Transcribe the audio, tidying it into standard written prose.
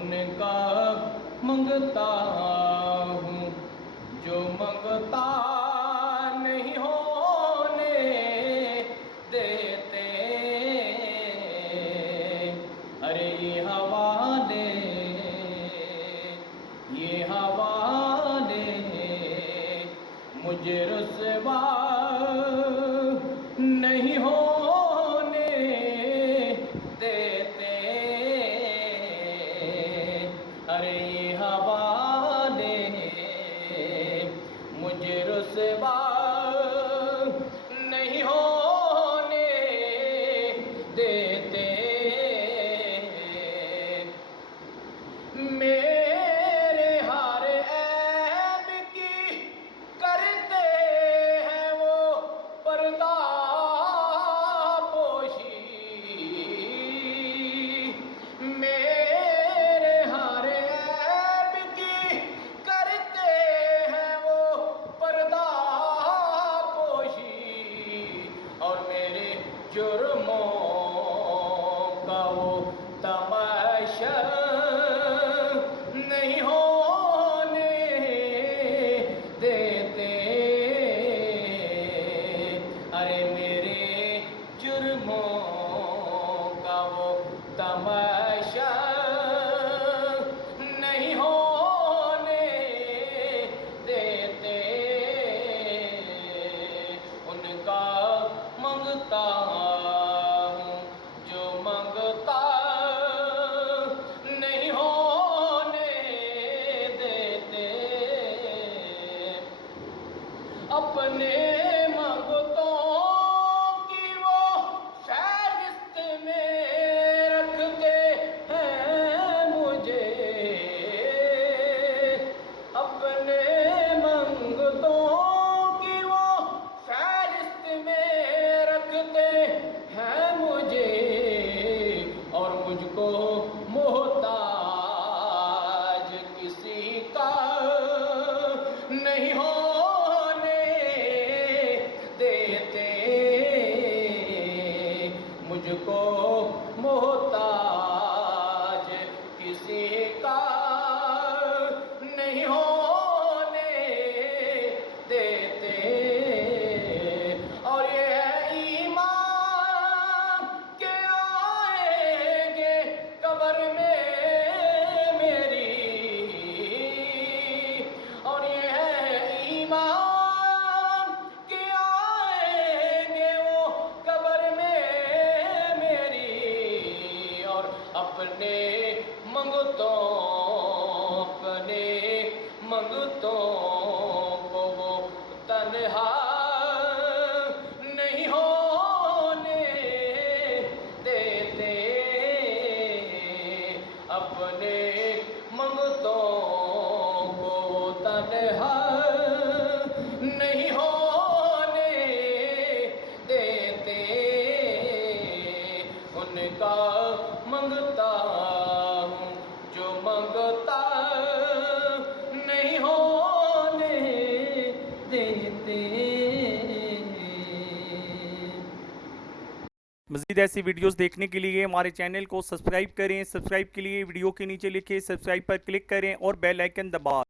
ان کا منگتا ہوں جو منگتا نہیں ہونے دیتے. ارے یہ حوالے مجھے رسوا نہیں ہونے دیتے. ارے یہ حوالے مجھے رسوا نہیں ہونے دیتے. میرے ہر عیب کی کرتے ہیں وہ پردہ پوشی. میرے ہر عیب کی کرتے ہیں وہ پردہ پوشی. اور میرے جرموں کا وہ تماشا نہیں ہونے دیتے. ارے میرے جرموں کا وہ تماشا نہیں ہونے دیتے. ان کا منگتا ہوں جو منگتا نہیں ہونے دیتے. اپنے منگتوں کی وہ فہرست میں رکھتے ہیں مجھے. اپنے منگتوں کی وہ فہرست میں رکھتے ہیں مجھے. اور مجھ کو محتاج کسی کا نہیں ہونے دیتے. مجھ کو محتاج کسی کا نہیں ہونے دیتے. اور یہ ہے ایمان کہ آئیں گے قبر میں میری. اور یہ ہے ایمان کہ آئیں گے وہ قبر میں میری. اور اپنے منگتوں کو وہ تنہا نہیں ہونے دیتے. اپنے منگتوں کو وہ تنہا نہیں ہونے دیتے. ان کا منگتا ہوں جو منگتا نہیں ہونے دیتے. مزید ایسی ویڈیوز دیکھنے کے لیے ہمارے چینل کو سبسکرائب کریں. سبسکرائب کے لیے ویڈیو کے نیچے لکھیں سبسکرائب پر کلک کریں اور بیل آئیکن دبائیں.